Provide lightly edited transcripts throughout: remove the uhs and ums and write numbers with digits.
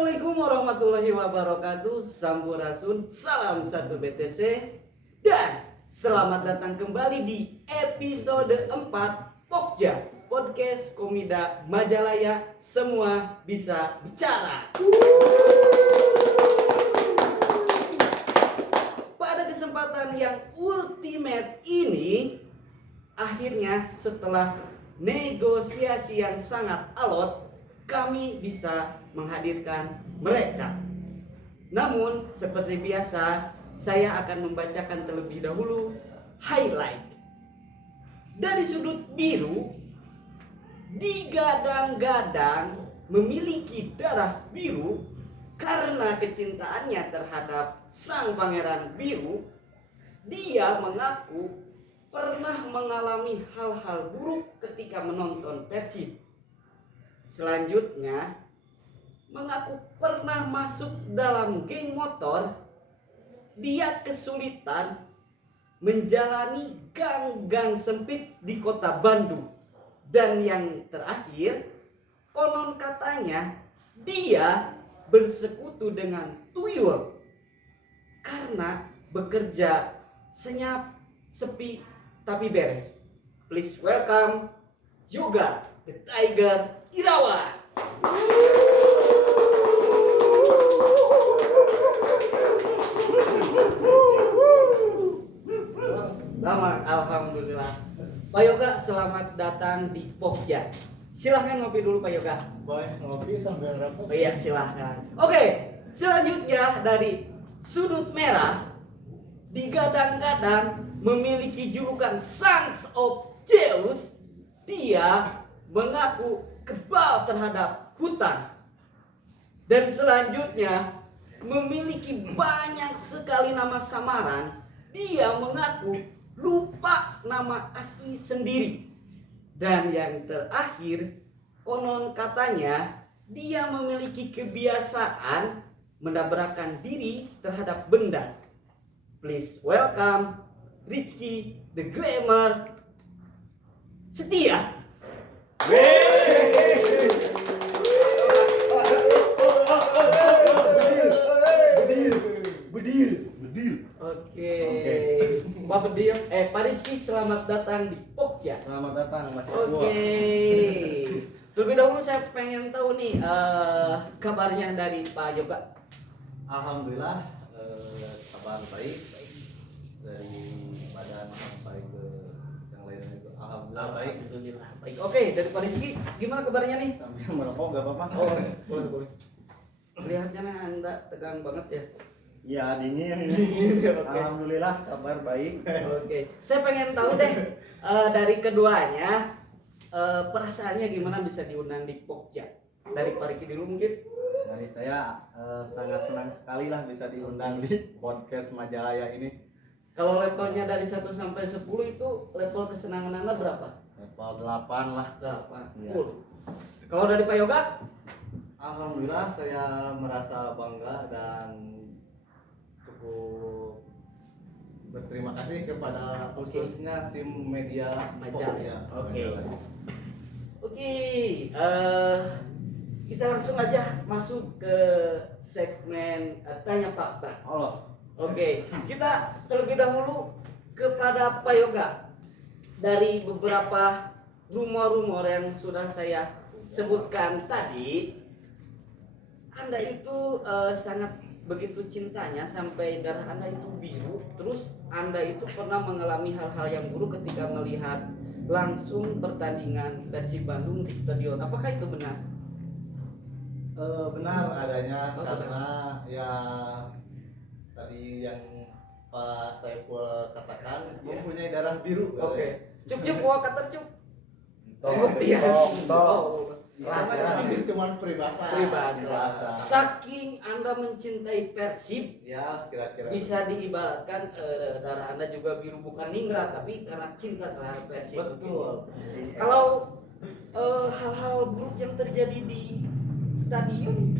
Assalamualaikum warahmatullahi wabarakatuh. Sampurasun, salam satu BTC, dan selamat datang kembali di episode 4 Pokja Podcast Komida Majalaya. Semua bisa bicara. Pada kesempatan yang ultimate ini, akhirnya setelah negosiasi yang sangat alot, kami bisa menghadirkan mereka. Namun seperti biasa, saya akan membacakan terlebih dahulu highlight. Dari sudut biru, digadang-gadang memiliki darah biru karena kecintaannya terhadap sang pangeran biru. Dia mengaku pernah mengalami hal-hal buruk ketika menonton Persib. Selanjutnya, mengaku pernah masuk dalam geng motor. Dia kesulitan menjalani gang-gang sempit di kota Bandung. Dan yang terakhir, konon katanya dia bersekutu dengan tuyul karena bekerja senyap, sepi, tapi beres. Please welcome Yoga the Tiger Irawan. Selamat, alhamdulillah. Pak Yoga, selamat datang di Pokja. Silahkan ngopi dulu Pak Yoga. Boleh ngopi sambil rokok? Oh iya, silahkan. Oke, selanjutnya dari sudut merah, digadang-gadang memiliki julukan Sons of Zeus. Dia mengaku kebal terhadap hutan. Dan selanjutnya memiliki banyak sekali nama samaran. Dia mengaku lupa nama asli sendiri. Dan yang terakhir, konon katanya dia memiliki kebiasaan menabrakkan diri terhadap benda. Please welcome Rizky the Glamour Setia. Bedil. Oke. Pak Bedil, Pak Rizky, selamat datang di Pokja. Selamat datang Mas Oke. Terlebih dahulu saya pengen tahu nih kabarnya dari Pak Yoga. Alhamdulillah, kabar baik dari badan sampai ke yang lainnya itu. Alhamdulillah baik. Alhamdulillah baik. Oke, dari Pak Rizky gimana kabarnya nih? Sambil merokok gak apa-apa. Oh, boleh. Kelihatannya Anda tegang banget ya. Iya dingin. Oke. Alhamdulillah kabar baik. Oke, saya pengen tahu deh dari keduanya perasaannya gimana bisa diundang di Pokja. Dari Pak Rizky dulu mungkin. Dari saya sangat senang sekali lah bisa diundang di podcast Majalaya ini. Kalau levelnya dari 1 sampai 10 itu level kesenangan Anda berapa? Level 8 lah. 8. Iya. Kalau dari Pak Yoga? Alhamdulillah saya merasa bangga dan cukup berterima kasih kepada khususnya tim media Majalaya. Pokja. Oke, kita langsung aja masuk ke segmen tanya fakta. Allah. Oke, kita terlebih dahulu kepada Pak Yoga. Dari beberapa rumor-rumor yang sudah saya sebutkan tadi, Anda itu sangat begitu cintanya sampai darah Anda itu biru. Terus Anda itu pernah mengalami hal-hal yang buruk ketika melihat langsung pertandingan Persib Bandung di stadion. Apakah itu benar? Benar adanya Oh, karena ya tadi yang Pak Saiful katakan mempunyai darah biru. Oke. Cuk, wah kata cuk. Tok, Iya. tok. Rahasia. Ini cuma peribahasa. Peribahasa. Saking Anda mencintai Persib, Ya kira-kira. bisa diibaratkan darah Anda juga biru, bukan ningrat tapi karena cinta terhadap Persib. Betul. Kalau hal-hal buruk yang terjadi di stadion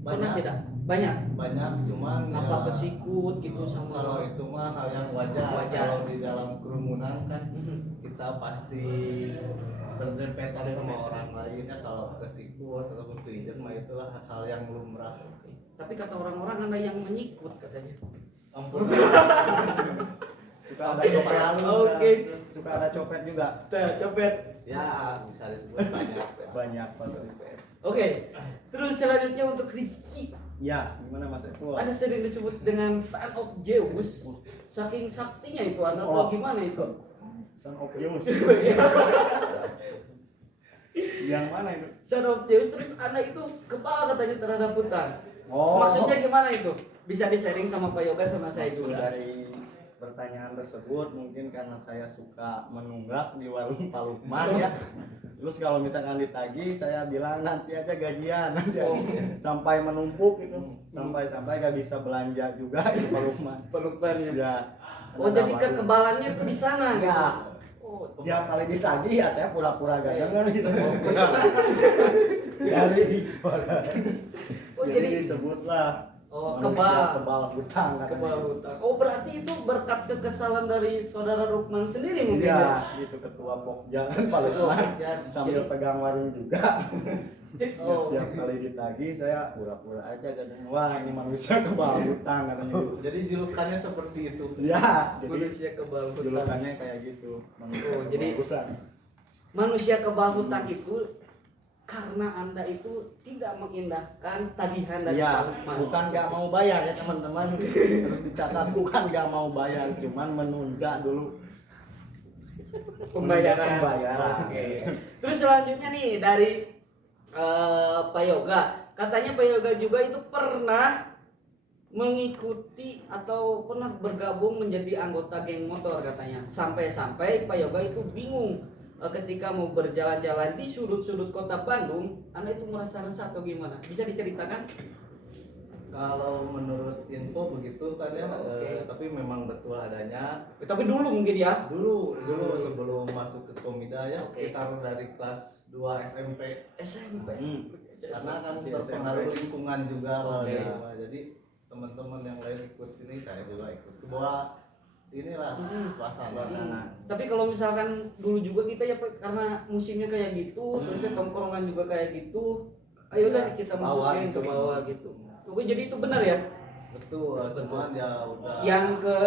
pernah Banyak. tidak? Banyak. Banyak cuman Apa ya, kesikut gitu sama. kalau itu mah hal yang wajar. Wajar. Kalau di dalam kerumunan kan kita pasti berdempetan sama orang lainnya, kalau kesikut ataupun keinjek mah itulah hal yang lumrah. Tapi kata orang-orang Anda yang menyikut katanya. Ampun. Suka ada copet. Oke. Suka ada copet juga. Copet. Ya, bisa disebut banyak. Banyak pasti. Oke. Terus selanjutnya untuk Rizky. Ya, gimana Mas Eko? Ada sering disebut dengan Son of Zeus. Saking saktinya itu Anda Oh. atau gimana itu? Son of Zeus. Yang mana itu? Son of Zeus, terus Anda itu kebal katanya terhadap hutan. Oh. Maksudnya gimana itu? Bisa di-sharing sama Pak Yoga sama saya Maksud juga. dari pertanyaan tersebut mungkin karena saya suka menunggak di warung Pak Lukman ya. Terus kalau misalkan ditagih saya bilang nanti aja gajian nanti aja. Sampai menumpuk itu. Sampai gak bisa belanja juga itu Pak Lukman. Pelukman ya. Ya. Oh, jadi kekebalannya itu di sana Ya. gitu. Oh, Tiap kali ditagih ya saya pura-pura gak dengar gitu. Dari Oh, jadi jadi disebutlah kebal hutang katanya. kebal hutang. Oh, berarti itu berkat kekesalan dari saudara Rukman sendiri mungkin ya? Iya, itu ketua Pokja kan Pak Lukman. Sambil Jadi- pegang warung juga. Oh, Setiap kali ditagih saya pura-pura aja katanya, wah ini manusia kebal hutang katanya gitu. Jadi julukannya seperti itu. Ya, jadi manusia kebal hutang. julukannya kayak gitu. Manusia Oh, jadi- kebal hutang. Manusia kebal hutang itu karena Anda itu tidak mengindahkan tagihan dari Iya, Pak Lukman. bukan nggak mau bayar ya teman-teman. Terus dicatat bukan nggak mau bayar, cuman menunda dulu Pembayaran. Pembayaran. Oke. Terus selanjutnya nih dari Pak Yoga, katanya Pak Yoga juga itu pernah mengikuti atau pernah bergabung menjadi anggota geng motor katanya. Sampai-sampai Pak Yoga itu bingung ketika mau berjalan-jalan di sudut-sudut kota Bandung, Anda itu merasa resah atau gimana? Bisa diceritakan? Kalau menurut info begitu kan ya, Oke. tapi memang betul adanya. Tapi dulu mungkin ya. Dulu sebelum masuk ke Komida ya, Oke. sekitar dari kelas 2 SMP. SMP. Karena kan Masih terpengaruh SMP. lingkungan juga Oke. jadi teman-teman yang lain ikut ini, saya juga ikut. Bahwa inilah suasana. Tapi kalau misalkan dulu juga kita ya Pak, karena musimnya kayak gitu, terusnya tongkrongan juga kayak gitu, ayo dah kita Ke bawah masukin ke gitu. bawah gitu. Oke, jadi itu benar ya? Betul, cuman ya udah. Yang ke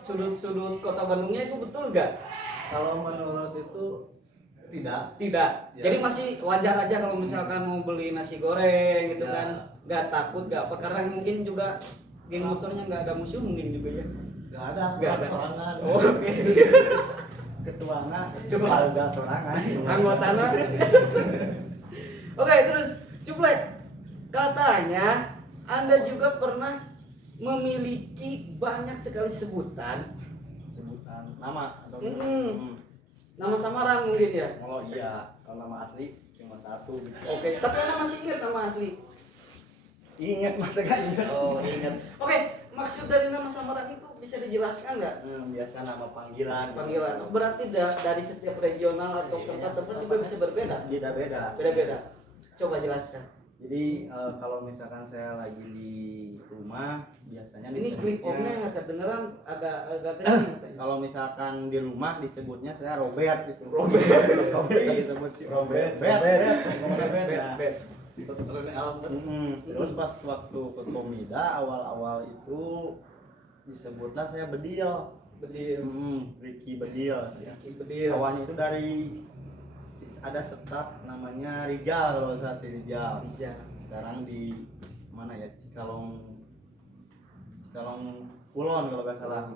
sudut-sudut kota Bandungnya itu betul gak? Kalau menurut itu tidak. Tidak. Ya. Jadi masih wajar aja kalau misalkan mau beli nasi goreng gitu Ya. kan, gak takut gak apa, karena mungkin juga geng motornya nggak ada musuh mungkin juga ya. Gak ada. Nggak ada. Sorangan. Oh, oke. Ketuanya Coba. warga sorangan. Anggotanya. Oke, terus Cuplek, katanya Anda juga pernah memiliki banyak sekali sebutan. Sebutan nama atau Nama samaran mungkin ya. Oh iya, kalau nama asli cuma satu gitu. Oke, tapi Anda masih ingat nama asli? Ingat masa gak ingat? Oh, ingat. Oke, maksud dari nama samaran itu bisa dijelaskan nggak? Biasa nama panggilan. Panggilan. Berarti dari setiap regional atau tempat-tempat juga bisa berbeda. Beda-beda. Beda-beda. Coba jelaskan. Jadi kalau misalkan saya lagi di rumah biasanya Ini disebutnya- clip omnya nggak kedengeran, agak kecil katanya. Kalau misalkan di rumah disebutnya saya Robert gitu. Robert. Robert saya disebut si Robert. Robert. Rene Albert. Terus pas waktu ke Komida awal-awal itu disebutlah saya Bedil. Bedil. Ricky Bedil. Bedil. Awalnya itu dari ada staf namanya Rijal kalau saya si Rijal. Iya. Sekarang di mana ya, Cikalong Kulon kalau nggak salah.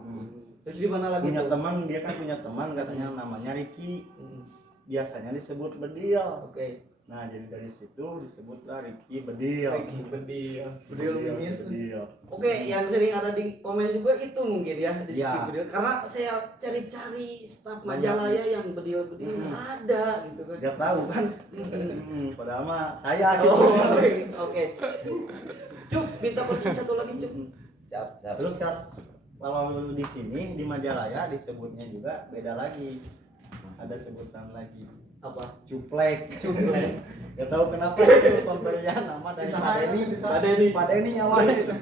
Terus di mana lagi Punya tuh? teman, dia kan punya teman katanya namanya Ricky, biasanya disebut Bedil. Oke. Nah jadi dari situ disebutlah Ricky Bedil. Bedil. Bedil Mimis. Bedil. Oke, yang sering ada di komen juga itu mungkin ya di Ya. Bedil. Karena saya cari-cari staf Banyak. Majalaya yang bedil-bedil nggak ada gitu kan. Gak tahu kan? Padahal mah saya gitu. Oh, oke. Cuk, minta posisi satu lagi, Cuk. Siap. Terus kalau di sini di Majalaya disebutnya juga beda lagi. Ada sebutan lagi. Apa? Cuplek. Cuplek. Gak tahu kenapa itu pemberian nama dari Di Pak sana, Denny. di sana. Pak Denny. Pak Denny awalnya itu.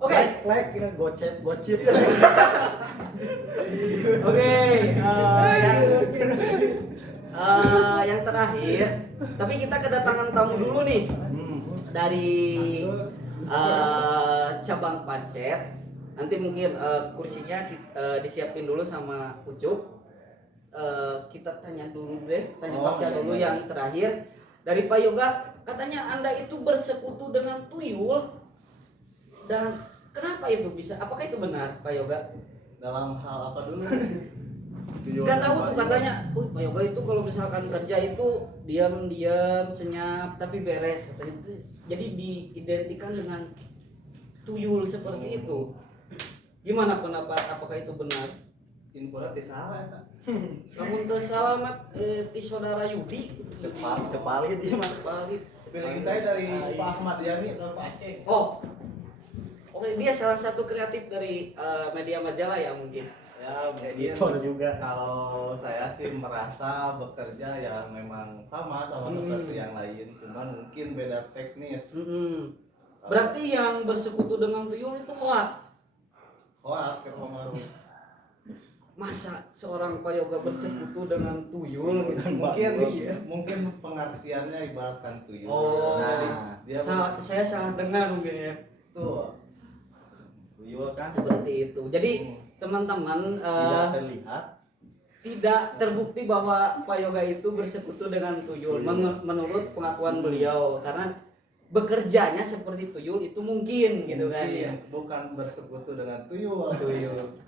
Oke. Plek ini gocep. Oke, yang yang terakhir, tapi kita kedatangan tamu dulu nih dari cabang Pacet. Nanti mungkin kursinya disiapin dulu sama Ucup. Kita tanya dulu deh, tanya baca dulu yang terakhir dari Pak Yoga. Katanya Anda itu bersekutu dengan tuyul, dan kenapa itu bisa? Apakah itu benar Pak Yoga? Dalam hal apa dulu? Gak tahu tuh katanya, Pak Yoga itu kalau misalkan kerja itu diam-diam, senyap tapi beres katanya. Jadi diidentikan dengan tuyul seperti itu. Gimana pendapat? Apakah itu benar? Infonya teh salah eta. Namun tersalamat ti saudara Yudi Kepalit dia mas. Palit. Feeling saya dari Pak Ahmad Yani ke Pak Aceh. Oh, oke, dia salah satu kreatif dari media majalah ya mungkin. Ya, Editor juga. Kalau saya sih merasa bekerja ya memang sama seperti yang lain, cuman mungkin beda teknis. Berarti yang bersekutu dengan tuyul itu hoax. Hoak ke pengaruh. Masa seorang Pak Yoga bersekutu dengan tuyul gitu? Mungkin Iya. mungkin pengertiannya ibaratkan tuyul. Oh, Jadi dia saya salah dengar mungkin ya. tuh Tuyul kan Seperti itu. Jadi teman-teman tidak terlihat. tidak terbukti bahwa Pak Yoga itu bersekutu dengan tuyul menurut pengakuan beliau, karena bekerjanya seperti tuyul itu mungkin gitu kan ya. bukan bersekutu dengan tuyul. Tuyul.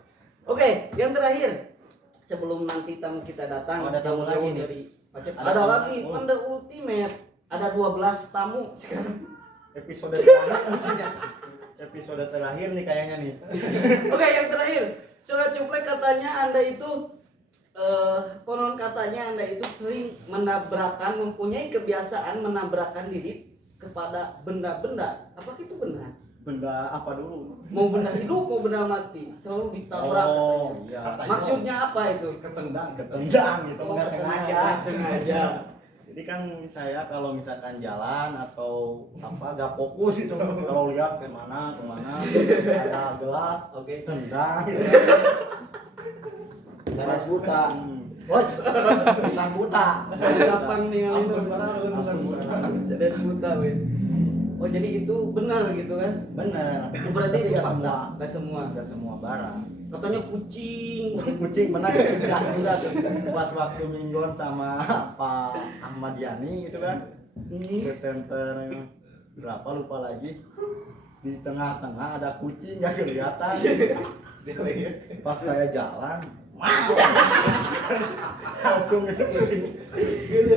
Oke, yang terakhir sebelum nanti tamu kita datang, Ada tamu lagi nih. dari Pacet. Ada Ada tamu. lagi, Anda ultimate. Ada 12 tamu sekarang. Episode terakhir. Episode terakhir nih kayaknya nih. Oke, yang terakhir. Saudara Cuplek, katanya Anda itu konon katanya Anda itu sering mempunyai kebiasaan menabrakkan diri kepada benda-benda. Apakah itu benar? Benda apa dulu? Mau benda hidup, mau benda mati, selalu ditabrak katanya. Iya. Maksudnya apa itu? Ketendang. Ketendang gitu, Oh, nggak sengaja. nggak sengaja. Jadi kan saya kalau misalkan jalan atau apa nggak fokus itu kalau lihat kemana ada gelas, Oke. tendang. Saras buta. Bos, bukan buta. Siapa nih yang itu? Bukan buta. Saras buta, weh. Oh, jadi itu benar gitu kan? Bener. Berarti Tapi tidak nggak semua, Nggak semua. nggak semua barang. Katanya kucing. Kucing pernah kerja juga pas waktu mingguan sama Pak Ahmad Yani gitu kan, ke center berapa lupa lagi, di tengah-tengah ada kucing nggak kelihatan. Pas saya jalan, acung itu kucing. Gitu.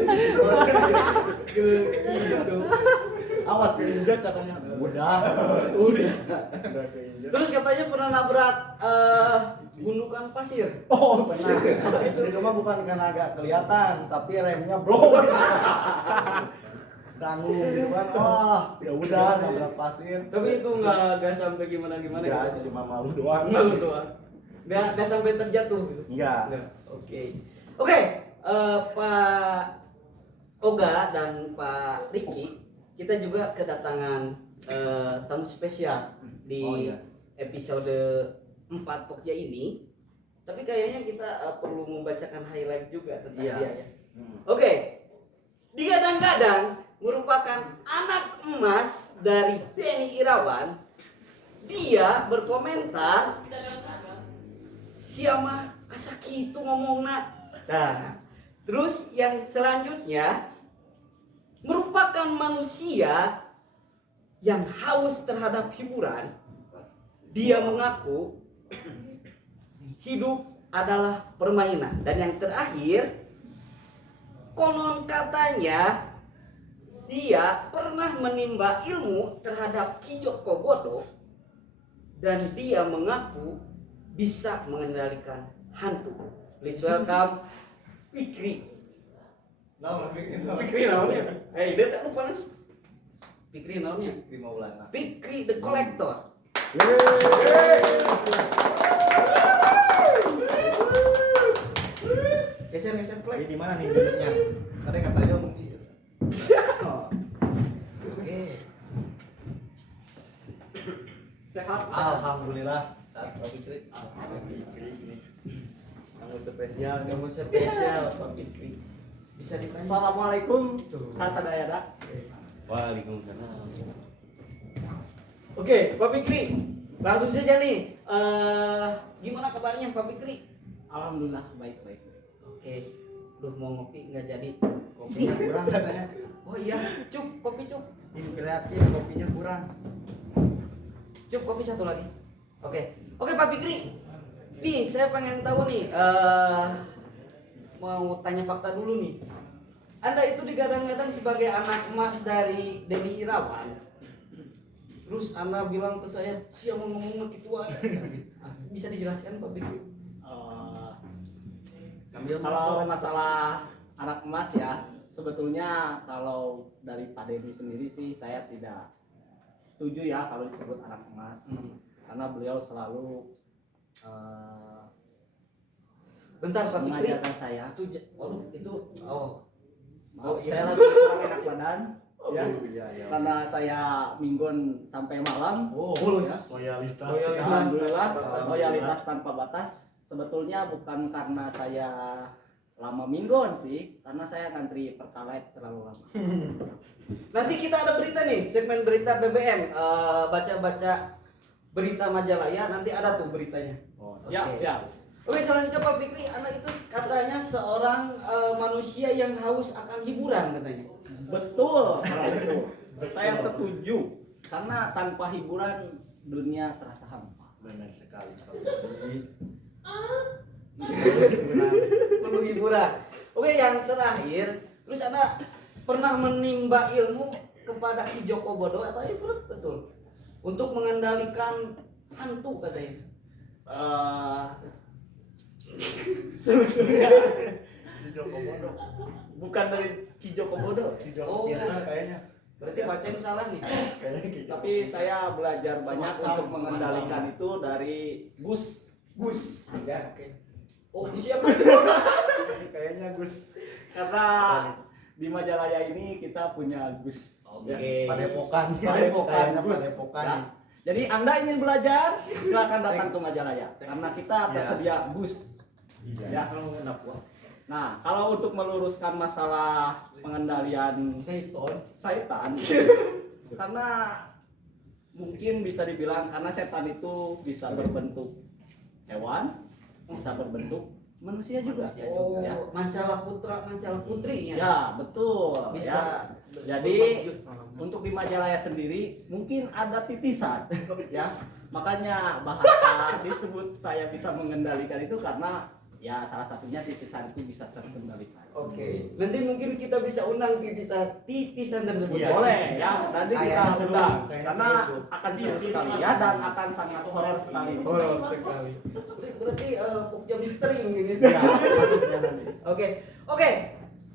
Awas keinjek katanya. Udah keinjek. Terus katanya pernah nabrak gundukan pasir. Oh benar. Itu mah bukan karena agak kelihatan, tapi remnya blong. Tanggung gitu kan. Oh, ya udah nabrak pasir. Tapi itu nggak sampai gimana Enggak, gitu. cuma malu doang. Malu doang. Nggak sampai terjatuh gitu. Enggak. Oke, Pak Oga dan Pak Riki, kita juga kedatangan tamu spesial di episode 4 Pokja ini. Tapi kayaknya kita perlu membacakan highlight juga tentang dia ya. Oke. Digadang-gadang merupakan anak emas dari Denny Irawan. Dia berkomentar, siapa asaki itu ngomongna. Nah, terus yang selanjutnya merupakan manusia yang haus terhadap hiburan. Dia mengaku hidup adalah permainan. Dan yang terakhir, konon katanya dia pernah menimba ilmu terhadap Ki Joko Bodo, dan dia mengaku bisa mengendalikan hantu. Please welcome Fikri. Fikri namanya. Dia tak lupa nas. Fikri namanya. Fikri Maulana. Fikri the Collector. Geser play. Jadi di mana nih duduknya? Tadi kata Yongki. Oke. Sehat. Alhamdulillah. Pak Fikri. Kamu spesial. Kamu spesial Pak Fikri. Bisa ditanya. Assalamualaikum Hasadayana. Waalaikumsalam. Oke, Pak Fikri, langsung saja nih. Gimana kabarnya Pak Fikri? Alhamdulillah baik-baik. Oke, duh mau ngopi nggak jadi. Kopinya kurang katanya. Oh iya, Cuk, kopi Cuk. Tim kreatif kopinya kurang. Cuk, kopi satu lagi. Oke Pak Fikri. Nih, saya pengen tahu nih. Mau tanya fakta dulu nih. Anda itu digadang-gadang sebagai anak emas dari Denny Irawan. Terus Anda bilang ke saya, siapa mau ngomong gitu aja. Bisa dijelaskan Pak Fikri? Kalau masalah anak emas ya, sebetulnya kalau dari Pak Denny sendiri sih saya tidak setuju ya kalau disebut anak emas. Karena beliau selalu Bentar Pak Fikri. mengajarkan saya. Maaf, iya. saya lagi kurang enak badan. Ya, iya. karena saya minggon sampai malam. Mulus. Loyalitas. Alhamdulillah, loyalitas tanpa batas. Sebetulnya bukan karena saya lama minggon sih, karena saya ngantri pertalite terlalu lama. Nanti kita ada berita nih, segmen berita BBM. Baca-baca berita Majalaya, nanti ada tuh beritanya. Siap, siap. Oke, selanjutnya Pak Fikri, Anda itu katanya seorang manusia yang haus akan hiburan katanya. Betul, kalau itu. Saya setuju. Karena tanpa hiburan dunia terasa hampa. Benar sekali. Perlu hiburan. Oke, yang terakhir, terus Anda pernah menimba ilmu kepada Ki Joko Bodo atau itu betul? Untuk mengendalikan hantu katanya. Sebetulnya Joko Bodo. bukan dari Ki Joko Bodo, Oh. kayaknya. Berarti Pak Ceng salah nih. Kayaknya gitu. tapi saya belajar banyak Semacam, untuk mengendalikan itu dari Gus. Ya, oke. Oh, siapa? Kayaknya Gus. Karena di Majalaya ini kita punya Gus. Oke. Padepokan. Padepokan Kayaknya Gus. Padepokan. Ya. Jadi Anda ingin belajar, silakan datang ke Majalaya. Karena kita tersedia Gus. Ya, kalau enak gua. Nah, kalau untuk meluruskan masalah pengendalian setan, karena mungkin bisa dibilang karena setan itu bisa berbentuk hewan, bisa berbentuk manusia juga. Oh, Ya, Mancala Putra, Mancala Putri ya. ya betul. Bisa. Ya. Jadi untuk di Majalaya sendiri mungkin ada titisan, ya. Makanya bahasa disebut saya bisa mengendalikan itu karena ya salah satunya titisan itu bisa terkendalikan. Oke. Nanti mungkin kita bisa undang titisan tersebut. Iya. Boleh ya, nanti kita Kayaknya seru, undang kayaknya karena seru. akan seru sekali ya dan akan sangat horor sekali. sekali. Berarti Pokja misteri mungkin ya. Ya, maksudnya nanti. Oke.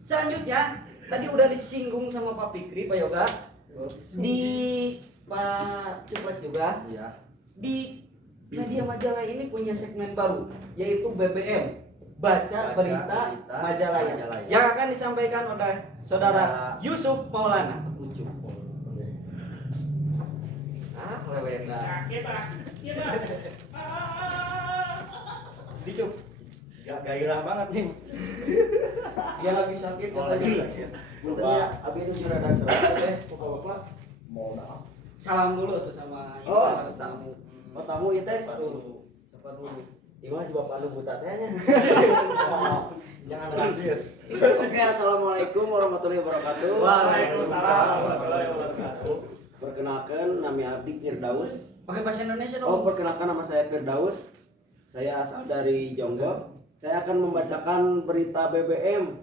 Selanjutnya tadi udah disinggung sama Pak Fikri, Pak Yoga. Di Pak Cepat juga. Iya. Di media majalah ini punya segmen baru yaitu BBM, baca berita Majalaya, yang akan disampaikan oleh saudara Yusuf Maulana. Lewenda. Dicup. Gak gairah banget nih. Dia lagi sakit katanya. Bentarnya, abis itu sudah ada serat Bapak-bapak. Mau naon? Salam dulu tuh sama Oh. kita tamu. Oh, tamu itu teh. Siapa dulu? Siapa dulu? Gimana sih Bapak anu buta tehnya? Jangan rasis. Oke, assalamualaikum warahmatullahi wabarakatuh. Waalaikumsalam warahmatullahi wabarakatuh. Perkenalkan, nama Abdi Firdaus. Pakai bahasa Indonesia Oh, dong. perkenalkan nama saya Firdaus. Saya asal dari Jonggol. Saya akan membacakan berita BBM.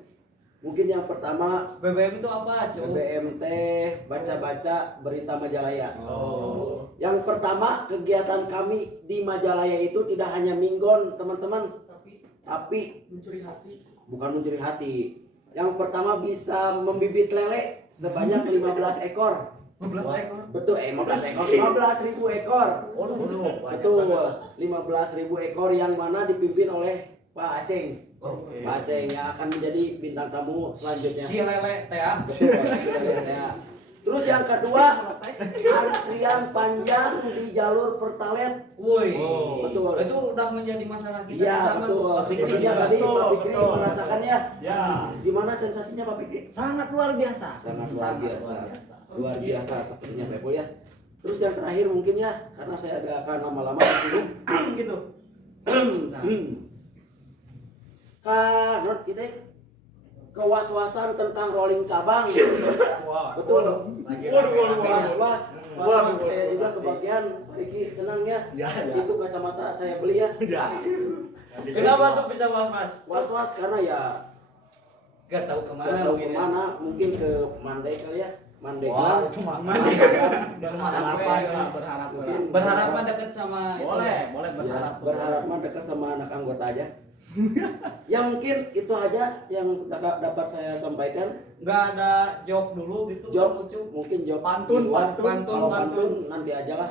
Mungkin yang pertama BBM itu apa, Cuk? BBM teh baca-baca berita Majalaya. Oh. Yang pertama, kegiatan kami di Majalaya itu tidak hanya minggon, teman-teman, tapi Mencuri hati. bukan mencuri hati. Yang pertama bisa membibit lele sebanyak 15 ekor. 15 ekor. Betul, 15 ekor, 15.000 ekor. Betul, 15.000 ekor yang mana dipimpin oleh Pak Aceng. Pak Aceng yang akan menjadi bintang tamu selanjutnya. Si lele teh. Betul, ya. Terus yang kedua, antrian panjang di jalur Pertalite. Woi, Betul. Itu udah menjadi masalah kita Iya bersama betul. tuh, Pak Fikri. Sepertinya tadi Pak Fikri merasakannya. Ya. Gimana sensasinya Pak Fikri? Sangat luar biasa. Sangat luar biasa. Luar biasa sepertinya Pak Epul ya. Terus yang terakhir mungkin ya, karena saya agak akan lama-lama di sini. Gitu. Nah, Not kita kewas-wasan tentang rolling cabang. Wah. Betul. Lagi Was-was. Was-was saya juga kebagian. Pak Riki tenang ya. Ya, ya. Itu kacamata saya beli ya. Ya. kenapa tuh bisa was-was? Was-was karena ya Gak tahu kemana. nggak tahu mungkin ya. kemana, mungkin ke Mandai kali ya. Wah, Mandeglang. itu mah. Berharap berharap mah dekat sama itu ya. boleh Ya, berharap mah dekat sama anak anggota aja. Ya mungkin itu aja yang dapat saya sampaikan. Nggak ada job dulu gitu. Job lucu. mungkin job Pantun, di luar. pantun. Kalau pantun nanti aja lah.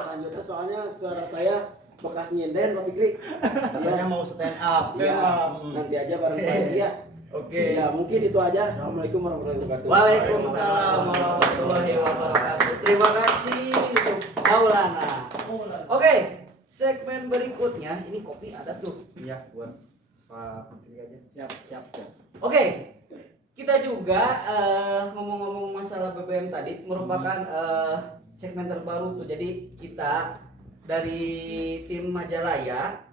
Selanjutnya soalnya suara saya bekas nyinden Pak Fikri. Katanya mau stand up. Ya, nanti aja bareng Pak dia. Oke. Ya mungkin itu aja. Assalamualaikum warahmatullahi wabarakatuh. Waalaikumsalam warahmatullahi wabarakatuh. Terima kasih Yusuf Maulana. Oke, segmen berikutnya ini kopi ada tuh. Iya, buat Pak Putri aja. Siap. Oke, kita juga ngomong-ngomong masalah BBM tadi merupakan segmen terbaru tuh. Jadi kita dari tim Majalaya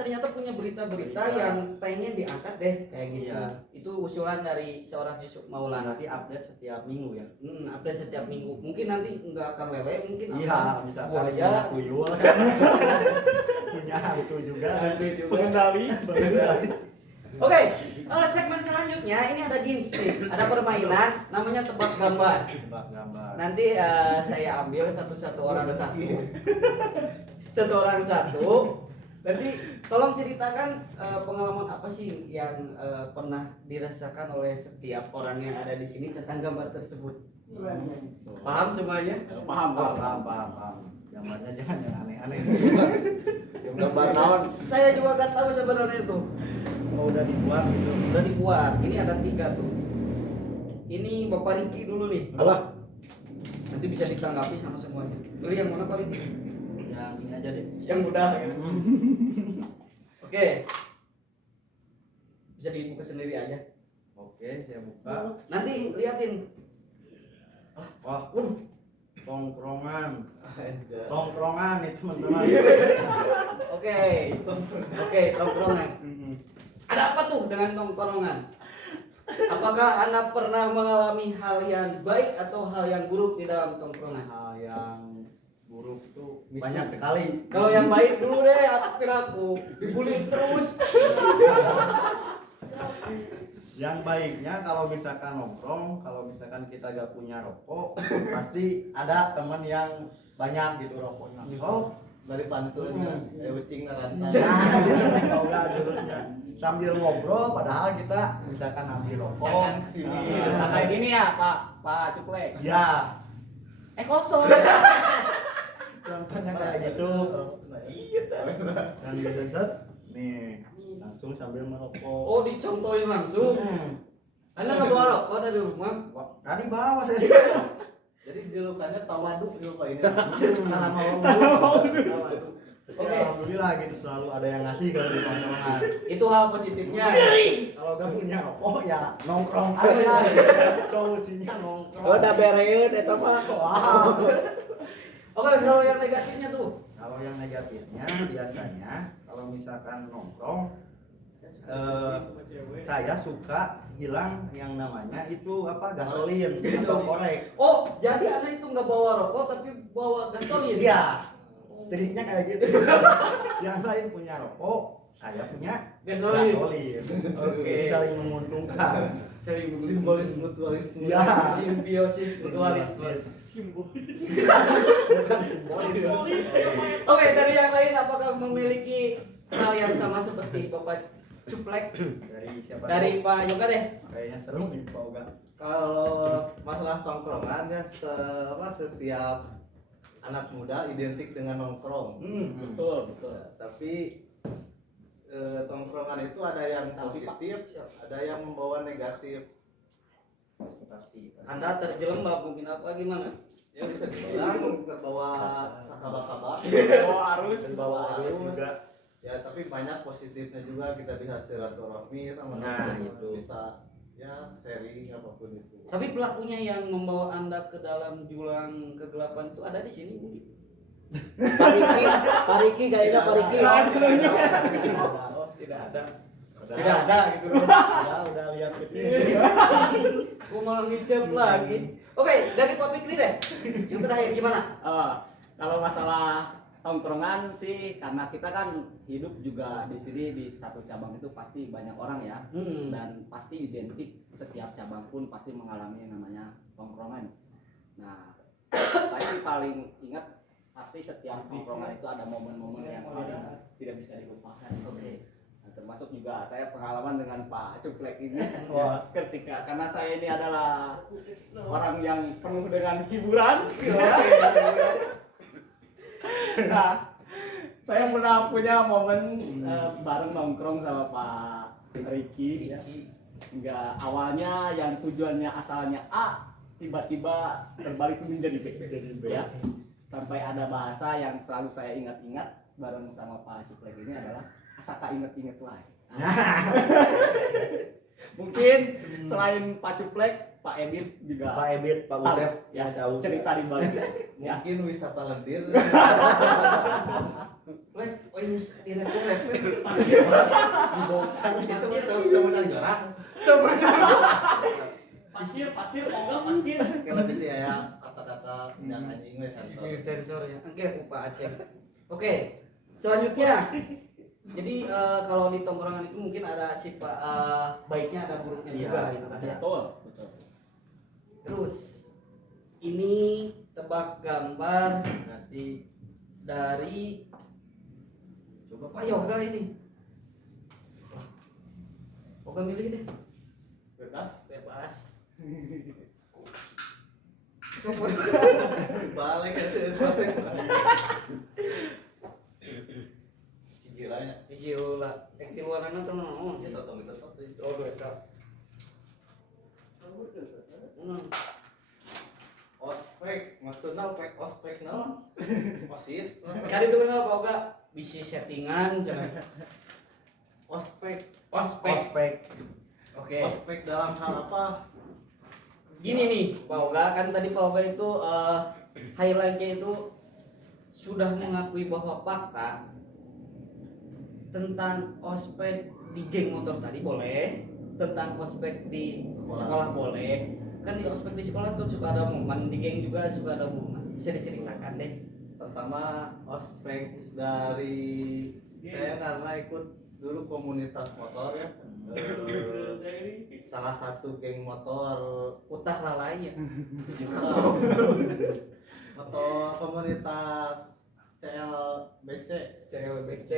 ternyata punya berita-berita yang pengen diangkat deh kayak gitu. Iya. Itu usulan dari seorang Yusuf Maulana. Nanti update setiap minggu ya. Update setiap minggu. Mungkin nanti nggak akan lele, mungkin Iya, akan misalkan buaya. punya tuyul kan. Punya hantu juga. Pengendali. Oke, segmen selanjutnya ini ada games nih. Ada permainan namanya tebak gambar. Tebak gambar. Nanti saya ambil satu orang satu. Satu orang satu. Nanti tolong ceritakan pengalaman apa sih yang pernah dirasakan oleh setiap orang yang ada di sini tentang gambar tersebut. Paham semuanya? Paham. Paham. Gambarnya jangan yang aneh-aneh. Gambar naon? Saya juga gak tahu sebenarnya itu. Oh, udah dibuat gitu. Udah dibuat. Ini ada 3 tuh. Ini Bapak Riki dulu nih. Alah, Nanti bisa ditanggapi sama semuanya. Pilih yang mana Pak Riki? Yang ini aja deh. Yang mudah gitu. Oke. Bisa dibuka sendiri aja. Oke, saya buka. Nanti liatin. Wah, Waduh. tongkrongan. Tongkrongan nih teman-teman. Oke, tongkrongan. Ada apa tuh dengan tongkrongan? Apakah Anda pernah mengalami hal yang baik atau hal yang buruk di dalam tongkrongan? Hal yang buruk itu banyak sekali. Kalau yang baik dulu deh, aku dibully terus. Yang baiknya kalau misalkan nongkrong, kalau misalkan kita gak punya rokok, pasti ada teman yang banyak gitu rokoknya. So, Dari pantunnya, ucing rantai. kalau nggak jurusnya sambil ngobrol, padahal kita misalkan ambil rokok. Jangan kesini. Nah, kayak gini ya, Pak Cuplek. Ya, Kosong. contohnya kayak gitu. Iya, Dan gitu set, nih langsung sambil merokok. Oh, dicontohin langsung. Anda nggak bawa rokok dari rumah? Wah, tadi bawa saya. Jadi julukannya tawaduk ya Pak ini. Tanam Oke. Oke, alhamdulillah gitu selalu ada yang ngasih kalau di tongkrongan. Itu hal positifnya. Kalau gak punya rokok ya nongkrong aja. Solusinya nongkrong. udah bereun eta mah. Wow. Oke, kalau yang negatifnya tuh. Kalau yang negatifnya biasanya kalau misalkan nongkrong saya suka hilang yang namanya itu apa gasolin atau korek. Oh, jadi Anda itu nggak bawa rokok tapi bawa gasolin? Iya, triknya kayak gitu. Yang lain punya rokok, saya punya Gasolin. Oke. Jadi saling menguntungkan. Simbolis mutualisme. Ya. Simbiosis mutualisme. Bukan simbolis. Oke, dari yang lain apakah memiliki hal yang sama seperti Bapak Cuplek? Dari siapa? Dari Pak Yoga deh. Kayaknya seru nih Pak Oga. Kalau masalah tongkrongan ya setiap anak muda identik dengan nongkrong. Betul. Tapi tongkrongan itu ada yang positif, ada yang membawa negatif. Pasti. Anda terjerembab mungkin apa gimana? Ya bisa dibilang terbawa sakaba-saba. Oh, arus. Bawa arus juga. Ya tapi banyak positifnya juga, kita bisa silaturahmi sama Nah, teman, itu. bisa ya sharing apapun itu. Tapi pelakunya yang membawa Anda ke dalam jurang kegelapan itu ada di sini mungkin. Pak Riki kayaknya Pak Riki. Oh, tidak ada. Tidak ada gitu. Udah lihat ke sini. Gua malah ngicep lagi. Oke, dari Pak Fikri deh. Coba terakhir gimana? Kalau masalah tongkrongan sih, karena kita kan hidup juga di sini di satu cabang itu pasti banyak orang ya, dan pasti identik setiap cabang pun pasti mengalami namanya tongkrongan. Nah, saya sih paling ingat pasti setiap tongkrongan itu ada momen-momen yang paling tidak bisa dilupakan. Oke. Nah, termasuk juga saya pengalaman dengan Pak Cuplek ini. Wah, ketika karena saya ini adalah orang yang penuh dengan hiburan. Nah, saya pernah punya momen bareng nongkrong sama Pak Riki. Enggak, awalnya yang tujuannya asalnya A, tiba-tiba terbalik menjadi B. Ya. Sampai ada bahasa yang selalu saya ingat-ingat bareng sama Pak Cuplek ini adalah asaka inget-inget lagi. Mungkin selain Pak Cuplek, Pak Edit juga Pak Ebit, Pak Usep, ya, tahu cerita di balik itu. Ya. Mungkin wisata lendir. Wait, oh ini direkomend. Itu teman jarang. Pasir, oga pasir. Kayak lebih sih ya kata-kata yang anjing we sensor. Sensor ya. Oke, Pak Aceh. Oke, selanjutnya. Jadi kalau di tongkrongan itu mungkin ada sifat baiknya, ada buruknya Iya, juga gitu kan ya. Betul, betul. Terus ini tebak gambar nanti dari coba Pak Yoga ini. Yoga milih deh. Bebas. Bebas. Coba. Balik ke sini. Kijiranya. Video lah. Aktif warna tuh mau. Ya totong itu. Oh, beda. Ospek, maksudnya ospek naon? Osis. Kali itu kenal Pak Yoga bisa settingan jangan. Ospek. Ospek. Oke. Ospek dalam hal apa? Gini nih, Pak Yoga kan tadi Pak Yoga itu highlightnya itu sudah mengakui bahwa fakta tentang ospek di geng motor tadi boleh, tentang ospek di sekolah boleh. Kan di ospek di sekolah tuh suka ada momen, di geng juga suka ada momen. Bisa diceritakan deh. Pertama ospek dari saya karena ikut dulu komunitas motor ya. Salah satu geng motor Utah lalai ya. motor komunitas CLBC, CLBC,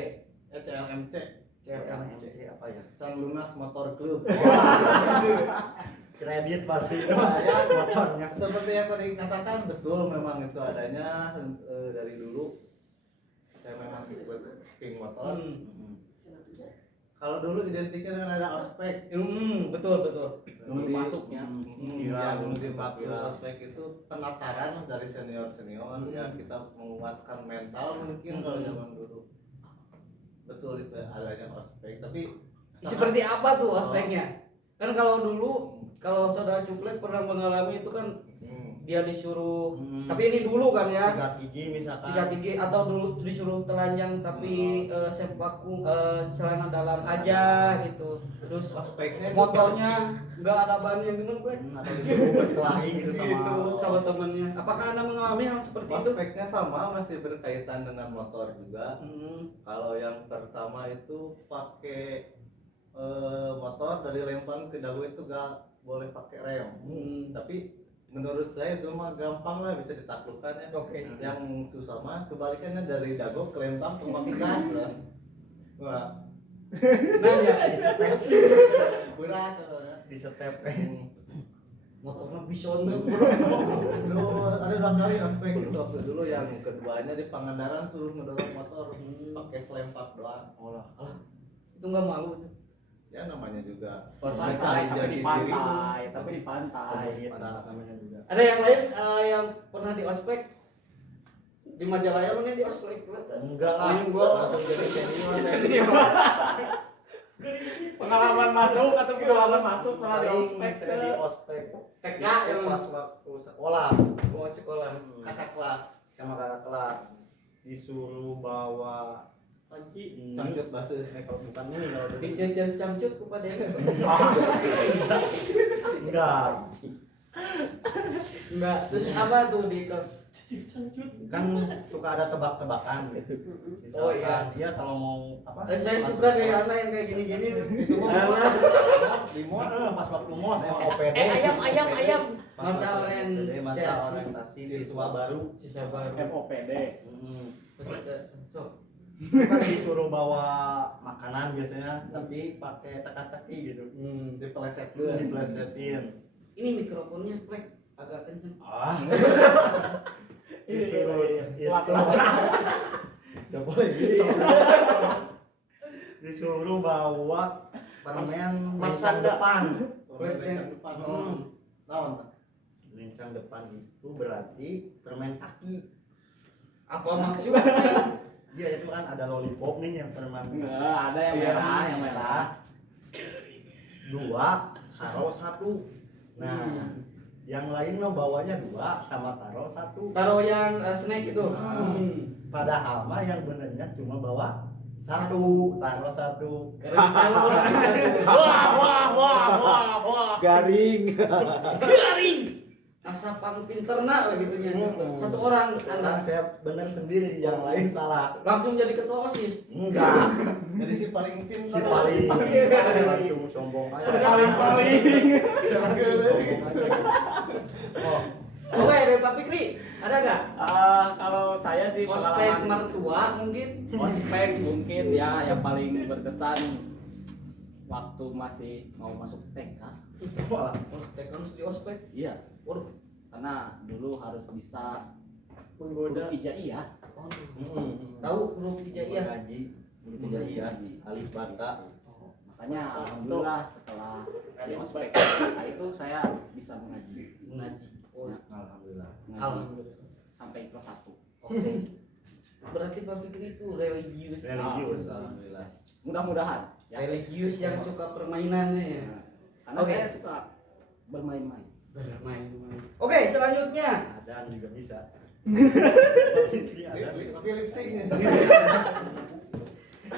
CLMC, CLMC apa ya? Can Lunas Motor Club. Kredit pasti itu Ya, motornya. seperti yang tadi katakan betul, memang itu adanya dari dulu. Saya memang ikut geng motor. Kalau dulu identiknya dengan ada ospek. Betul. Sebelum masuknya. Yang dimaksud ospek itu penataran dari senior ya, kita menguatkan mental mungkin kalau zaman dulu. Betul itu adanya ospek, tapi Seperti apa tuh ospeknya? Kan kalau dulu, kalau saudara Cuplek pernah mengalami itu kan dia disuruh, tapi ini dulu kan ya, Sikat gigi misalkan. sikat gigi atau dulu disuruh telanjang tapi sepaku celana dalam aja gitu. Terus ospeknya itu motornya nggak ada bannya gimana Plek? Atau disuruh berkelahi gitu sama Gitu sama temennya. Apakah Anda mengalami hal seperti itu? ospeknya sama, masih berkaitan dengan motor juga. Kalau yang pertama itu pakai motor dari Lembang ke Dago itu gak boleh pakai rem. Tapi menurut saya itu mah gampang lah, bisa ditaklukkan ya. Oke. Yang susah mah kebalikannya dari Dago ke Lembang ke pakai gas lah. Wah, Nah ya di setel berat. di step motornya bison tuh. Dulu ada 2 kali ospek itu waktu dulu, yang keduanya di Pangandaran suruh ngedorong motor pakai selempak doang. Itu nggak malu tuh. ya namanya juga Pantai, mencari tapi jati di diri. pantai, tapi di pantai. komunitas namanya juga. Ada yang lain yang pernah di ospek di Majalaya mana di ospek? Enggak lah, Paling gua langsung jadi senior. senior. Pengalaman masuk atau pengalaman masuk pernah di Paling ospek saya di ospek TK itu yang pas waktu sekolah mau sekolah kakak kelas. sama kakak kelas disuruh bawa Panci. Cangcut bahasa. kalau bukan ini kalau dari Dijajan cangcut kepada enggak enggak. Terus apa tuh di kan suka ada tebak-tebakan gitu. Misalkan Oh, iya. dia kalau mau apa? saya pas- suka kayak anak yang kayak gini-gini tuh. Itu mah Anak. di mos. Pas waktu mos MOPD. ayam. Pas Masa waktu MOPD, masa orientasi. orientasi siswa baru. Sisa baru. MOPD. Peserta. So, Kan disuruh bawa makanan biasanya tapi pakai teka-teki gitu. Dipelesetkeun. Diplesetin. ini mikrofonnya plek agak kenceng. Ah. Iya. Disuruh Pelan-pelan. Gak boleh gitu. Disuruh bawa permen lincang Masanda. depan. Lincang depan. Naon tah? Lincang depan itu berarti permen kaki. Apa maksudnya? Iya itu kan ada lollipop nih yang permen Enggak, ada yang Iya. merah, yang merah. dua taruh satu. Nah yang lain mah bawanya dua sama taruh satu. Taruh yang snack itu. Padahal mah yang benernya cuma bawa satu taruh satu. Wah. Garing. Asapang pinterna gitu nya. Satu orang Karena anak saya bener sendiri, yang lain salah. langsung jadi ketua OSIS. Enggak, Jadi si paling si pintar. paling langsung sombong aja. Paling. Langsung sombong aja. Oh, Oke, dari Pak Fikri, ada nggak? Kalau saya sih Ospek pengalaman mertua mungkin. ospek mungkin ya yang paling berkesan waktu masih mau masuk TK. Wah, ospek harus di ospek. Iya, Waduh, karena dulu harus bisa menggoda hijaiyah. tahu huruf hijaiyah? Mengaji, hijaiyah, alif bata. Makanya alhamdulillah setelah di ospek itu saya bisa mengaji. Mengaji. Oh, Nah, Alhamdulillah. mengaji alhamdulillah. sampai kelas 1. Oke. Berarti Pak Fikri itu religius. Religius, alhamdulillah. Mudah-mudahan ya. Religius yang suka permainannya ya. Nah, karena Oke. saya suka bermain-main. Bermain. Oke, selanjutnya. Adan juga bisa. Tapi lip sync.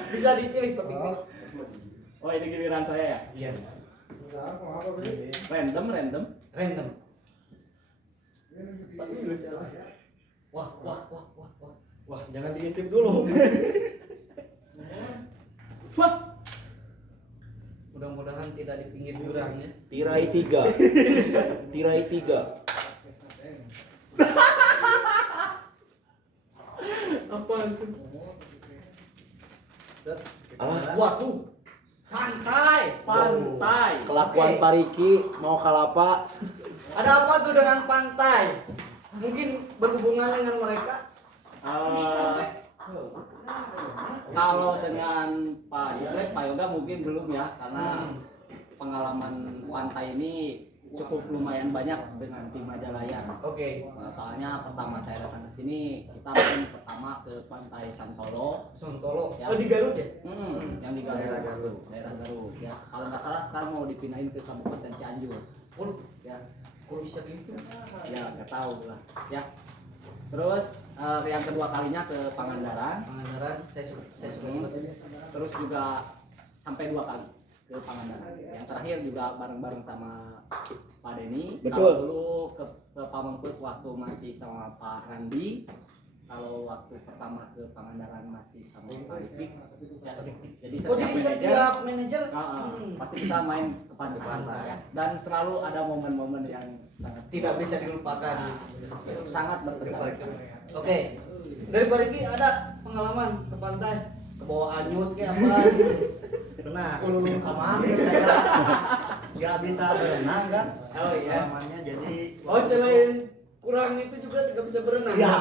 Bisa dipilih Pak Fikri. Oh, ini giliran saya ya. Iya. Random. Random. Wah. Wah, jangan diintip dulu. Wah, Mudah-mudahan tidak di pinggir jurang ya. Tirai 3. Tirai 3. Apa itu? Alah, Waduh. Pantai. pantai. kelakuan Oke. Pariki mau kalapa. Ada apa tuh dengan pantai? Mungkin berhubungan dengan mereka? Kalau dengan Pak Yoga mungkin belum ya, karena pengalaman pantai ini cukup lumayan banyak dengan tim Majalaya. Oke. Soalnya pertama saya datang ke sini, kita main pertama ke pantai Santolo. Sontolo. Ya. Oh di Garut ya? Yang di Daerah Garut. Garut. Daerah Garut. Ya, kalau nggak salah sekarang mau dipindahin ke Kabupaten Cianjur. Waduh, Ya, kok bisa gitu? ya nggak tahu lah. Ya. Terus yang kedua kalinya ke Pangandaran. Pangandaran, saya suka Hmm. banget. Terus juga sampai 2 kali ke Pangandaran. Yang terakhir juga bareng-bareng sama Pak Denny. Betul. Kalau dulu ke Pamengpeuk waktu masih sama Pak Randi. Kalau waktu pertama ke Pangandaran masih sama Pak Dik. Ya, jadi Oh jadi setiap manajer pasti kita main ke pantai. Pantai. Ya. Dan selalu ada momen-momen yang sangat tidak bisa dilupakan. sangat berkesan. Oke. Dari Pak Riki ada pengalaman ke pantai? Ke bawah anyut kayak apa? Pernah. Sama. Jadi saya nggak bisa berenang kan? Oh iya. Namanya jadi. Oh selain kurang itu juga tidak bisa berenang. Iya.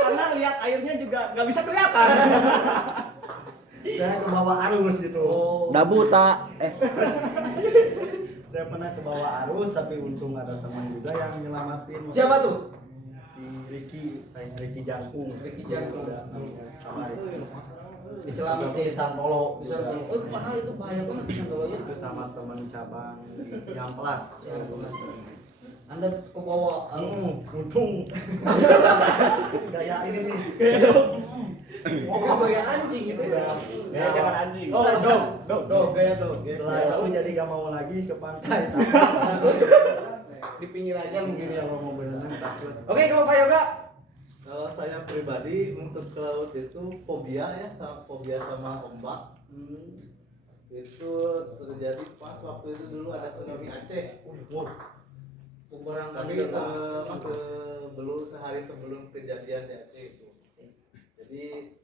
Karena lihat airnya juga nggak bisa kelihatan. Saya ke bawah arus gitu. Oh. Dabu tak Saya pernah ke bawah arus tapi untung ada teman juga yang nyelamatin. Siapa tuh? Si Ricky Jangkung. Ricky Jangkung. Sama Ricky. Diselamatin. Santolo. Bisa tuh. Oh, padahal itu bahaya banget di Santolo ya. Itu sama teman cabang di Ciamplas. Anda ke bawah Untung. Gaya ini nih. oh, gaya anjing gitu ya. Ya, jangan anjing. Oh, dog, gaya dog. Setelah itu jadi gak mau lagi ke pantai. Di pinggir aja mungkin ya. Kalau mau berenang takut. Oke, kalau Pak Yoga Kalau saya pribadi untuk ke laut itu fobia ya, fobia sama ombak. Itu terjadi pas waktu itu dulu ada tsunami Aceh. kurang Tapi sebelum sehari sebelum kejadian di Aceh itu. Jadi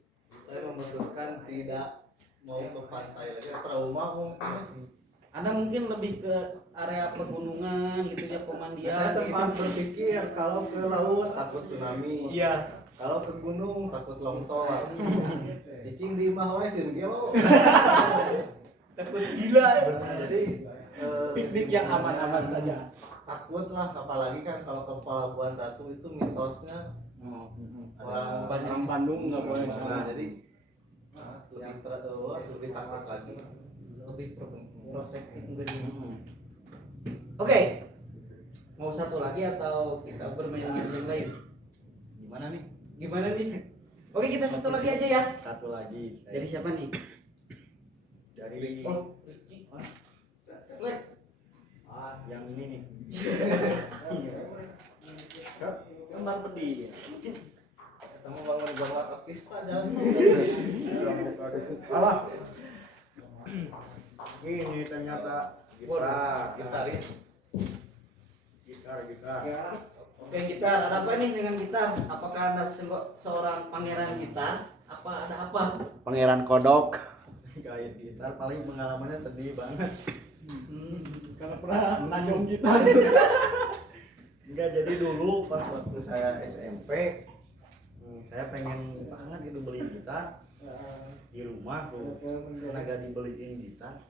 saya memutuskan tidak mau ke pantai lagi, trauma mungkin. Anda mungkin lebih ke area pegunungan gitu ya, pemandian Saya sempat gitu. berpikir kalau ke laut takut tsunami. Iya. Kalau ke gunung takut longsor. Cicing di imah we sih gelo. Takut gila ya. Jadi Piknik yang aman-aman saja. takut lah, apalagi kan kalau ke Pelabuhan Ratu itu mitosnya orang banyak. Orang Bandung nggak boleh. Nah, jadi lebih takut lagi. Lebih prospektif mungkin. Oke. Mau satu lagi atau kita bermain yang lain? Gimana nih? Gimana nih? Oke, kita satu lagi aja ya. Satu lagi. Dari siapa nih? Dari Oh, Ricky. Plek. yang ini nih. Gambar pedih. Ketemu bangun gawat artista jalan. Alah. Ini ternyata gitar. Gitaris. Gitar. Oke, gitar. Ada apa nih dengan gitar? Apakah Anda seorang pangeran gitar? Apa ada apa? Pangeran Kodok. Gait gitar paling pengalamannya sedih banget. Karena pernah menanjung gitar. Enggak, jadi dulu pas waktu saya SMP saya pengen banget gitu beli gitar di rumah tuh karena gak dibeliin gitar.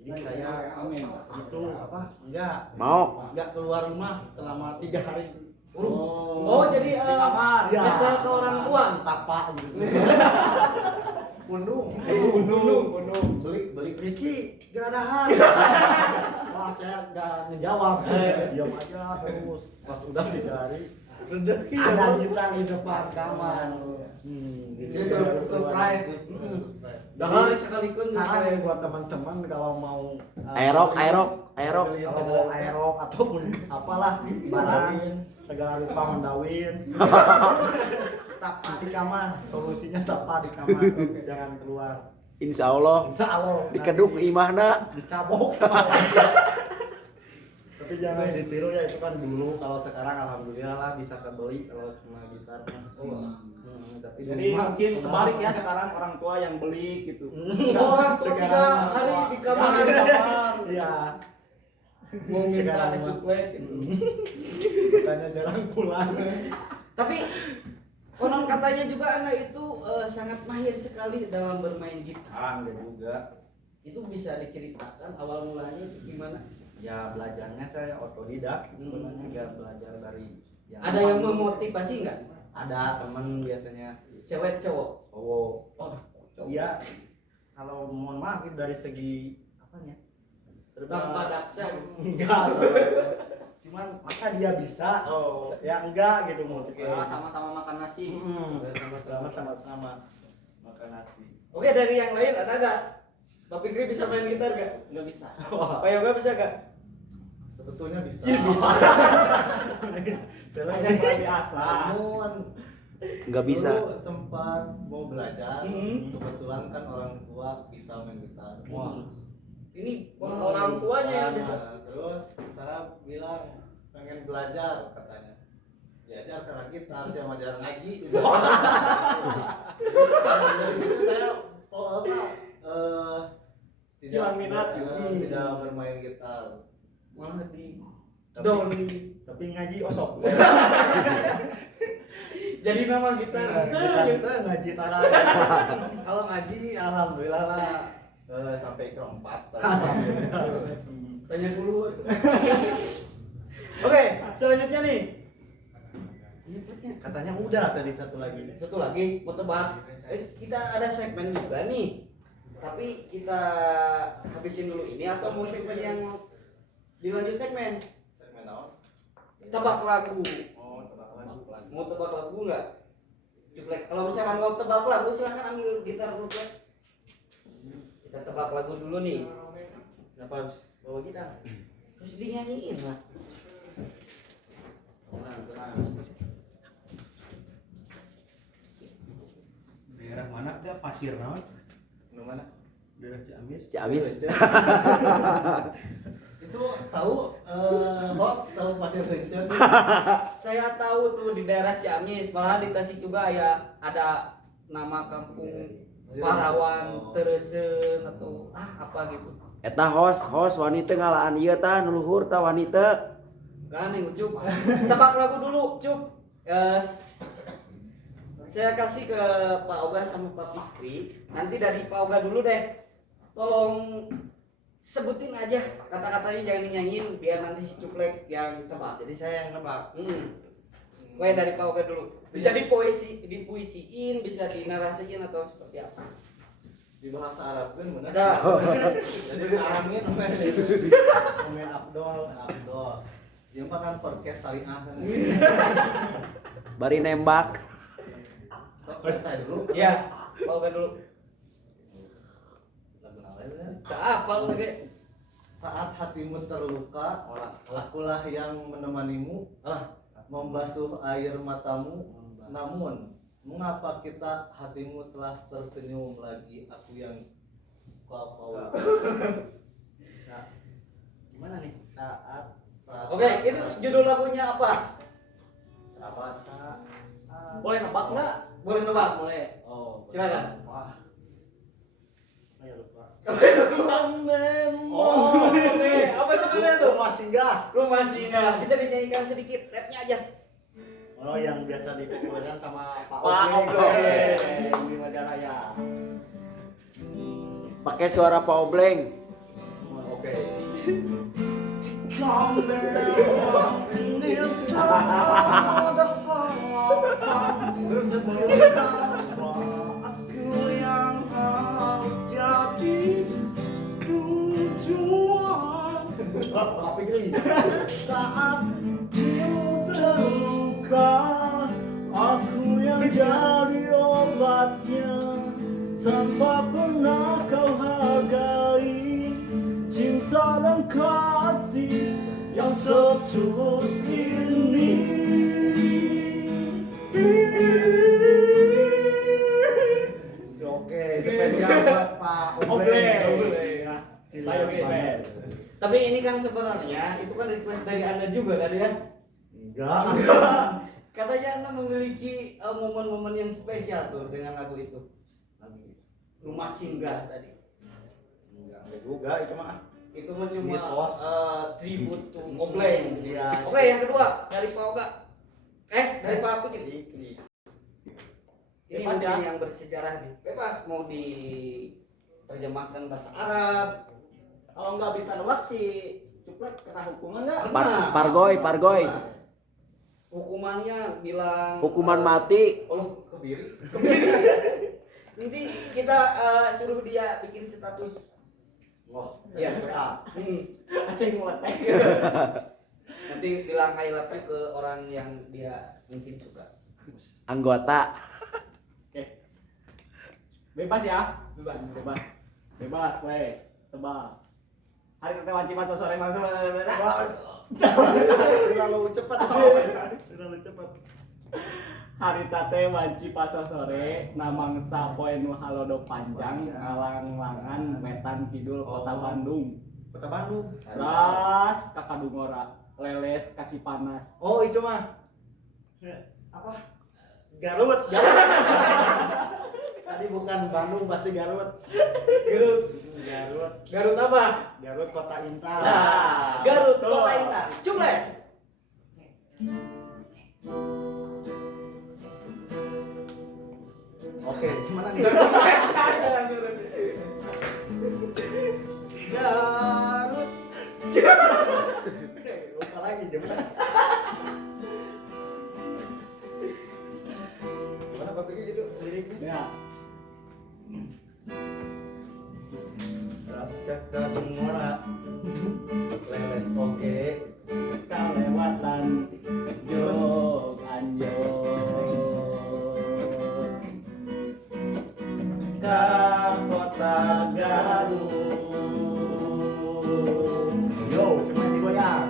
Jadi saya itu apa? Enggak keluar rumah selama 3 hari. Oh, jadi di kamar. Ya. kesel ke orang tua. Tapak gitu. Pundung. Beli Ricky geradahan. Wah, saya nggak ngejawab. Diam aja terus. Pas udah 3 hari rezeki ada gitar di depan kamar. Ini surprise. Dah hari sekaligus Saya buat teman-teman kalau mau Aerok. kalau mau aerok ataupun apalah barang segala rupa mendawin. Tapa di kamar, solusinya tapa di kamar, jangan keluar. Insya Allah Insya Allah dikeduk nanti imahna. dicabok sama tapi jangan ditiru ya, itu kan dulu. Kalau sekarang alhamdulillah lah bisa kebeli kalau cuma gitar mah. Tapi Jadi mungkin kebalik ya, sekarang orang tua yang beli gitu. orang tua Sekarang 3 hari di kamar. Di kamar. Iya, Mau minta Sekarang mah. coklat gitu. makanya jarang pulang. Tapi konon katanya juga Anda itu sangat mahir sekali dalam bermain gitar. Enggak juga. Itu bisa diceritakan awal mulanya itu gimana? Ya belajarnya saya otodidak sebenarnya, nggak belajar dari Ada yang memotivasi nggak? ada temen biasanya Cewek cowok? cowok. Iya, kalau mohon maaf itu dari segi apanya? Tanpa daksa. Enggak. Cuman masa dia bisa? Oh. Ya enggak gitu mau. Sama-sama makan nasi. Sama-sama makan nasi. Oke, dari yang lain ada nggak? Pak Fikri bisa main gitar nggak? Nggak bisa. Pak Yoga bisa nggak? Sebetulnya bisa. Hanya biasa. Namun Nggak bisa. dulu sempat mau belajar. Kebetulan kan orang tua bisa main gitar. Ini orang tuanya yang bisa. Nah, terus saya bilang pengen belajar katanya. Diajar karena gitar, saya ngajar ngaji. Dari situ saya Hilang minat. tidak bermain gitar. Malah di Tapi ngaji osok. Jadi nama gitar Kita ngaji tarang. Kalau ngaji alhamdulillah lah sampai ke 4. tanya dulu. Oke, selanjutnya nih. Ini platnya. Katanya udah tadi satu lagi. Satu lagi mau tebak. Kita ada segmen juga nih. Tapi kita habisin dulu ini atau mau segmen yang dilanjut segmen? Segmen naon? Tebak lagu. Oh, tebak lagu. Mau tebak lagu nggak? Cuplek. Kalau misalkan mau tebak lagu silahkan ambil gitar dulu, Plek. Kita tebak lagu dulu nih. Kenapa harus bawa gitar? Terus dinyanyiin lah. Tenang. Daerah mana teh pasir naon? Nu mana? Daerah Ciamis. Ciamis. Itu tahu bos tahu pasir Rencen. Saya tahu tuh di daerah Ciamis, malah di Tasik juga ya ada nama kampung Parawan, Teresen atau apa gitu. Eta host wanita ngalaan ieu tah nu luhur tah wanita. Kan yang Cup. Tebak lagu dulu, Cup. Saya kasih ke Pak Oga sama Pak Fikri. Nanti dari Pak Oga dulu deh. Tolong sebutin aja kata-katanya, jangan dinyanyiin biar nanti si Cuplek yang tebak. Jadi saya yang nebak. Gue dari Pak Oga dulu. Bisa dipuisiin, bisa dinarasiin atau seperti apa? Di bahasa Arab kan benar. Ada. Jadi sekarangnya Komen Abdul. Abdul. Yang makan podcast syariah kan. Bari nembak. Sok selesai dulu. Iya, Pak Oga dulu. Lagu naon ya? Tak apa lagi. Saat hatimu terluka, akulah yang menemanimu, membasuh air matamu. Namun, mengapa kita hatimu telah tersenyum lagi? Aku yang kau Gimana nih? Saat Oke, itu judul lagunya apa? apa saat Boleh nebak nggak? Boleh nebak, boleh. Oh, Silakan. wah. Saya lupa. Oh, oke. Apa judulnya tuh? Rumah singgah. Rumah Singgah. Bisa dinyanyikan sedikit rapnya aja. Oh, yang biasa dipopulerkan sama Pak Pak Oge. Obleng di Majalaya. Pakai suara Pak Obleng. Oke. Aku yang harus jadi tujuan Tapi gini. saat jiwa terluka. Aku yang jadi obatnya tanpa pernah kau hargai cinta dan kasih yang setulus ini. Oke, spesial buat Pak Obleng. Obleng. Ayo guys. Tapi ini kan sebenarnya itu kan request dari Anda juga kan ya? Enggak. Katanya Anda memiliki momen-momen yang spesial tuh dengan lagu itu. Rumah Singgah tadi. Enggak ada juga itu mah. Itu mah cuma Mitos. tribute to Obleng. Iya. Oke, yang kedua dari Pak Oga. Dari Pak Fikri. Ini Bebas mungkin ya? yang bersejarah nih. Bebas mau diterjemahkan bahasa Arab. Kalau nggak bisa nebak si Cuplek kena hukuman nggak? Pargoy. Hukumannya bilang Hukuman mati. Oh, kebiri. Nanti kita suruh dia bikin status. Wah, Iya. WA. Aceh ngeletek. Nanti bilang I love you ke orang yang dia mungkin suka. Anggota. Oke. Bebas ya? Bebas. Bebas, gue. Tebak. Hari kita wanci masuk sore masuk. Terlalu cepat. Terlalu cepat. Hari tate wanci pasar sore namangsa poe nu halodo panjang ngalang-langan wetan kidul kota Bandung. Kota Bandung. Las ka Kadungora, leles ka Cipanas. Oh, itu mah. Apa? Garut. Tadi bukan Bandung, pasti Garut. Garut apa? Garut Kota Intan. Garut Tuh. Kota Intan. Cuplek. Oke, gimana nih? Garut. Lupa lagi gimana? Gimana Pak Piki itu liriknya? Ya. Ras kakak ngora leles oke Kelewatan jog anjog ka kota Garut. yo semuanya digoyang.